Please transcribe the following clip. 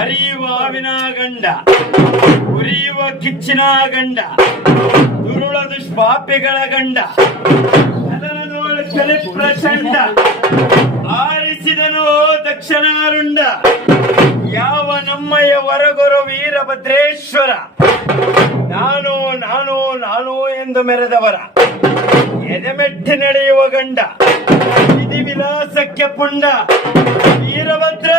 ಅರಿಯುವ ಹಾವಿನ ಗಂಡ, ಉರಿಯುವ ಕಿಚ್ಚಿನ ಗಂಡ, ದುರುಳ ದುಷ್ಪಾಪಿಗಳ ಗಂಡ, ಕದನದೋಳ ಕಲೆ ಪ್ರಚಂಡ, ಆರಿಸಿದನು ದಕ್ಷಿಣಾರುಂಡ, ಯಾವ ನಮ್ಮಯ್ಯ ವರಗುರು ವೀರಭದ್ರೇಶ್ವರ, ನಾನು ನಾನು ನಾನು ಎಂದು ಮೆರೆದವರ ಎದೆಮೆಟ್ಟಿ ನಡೆಯುವ ಗಂಡ, ವಿಧಿ ವಿಲಾಸಕ್ಕೆ ಪುಂಡ ವೀರಭದ್ರ.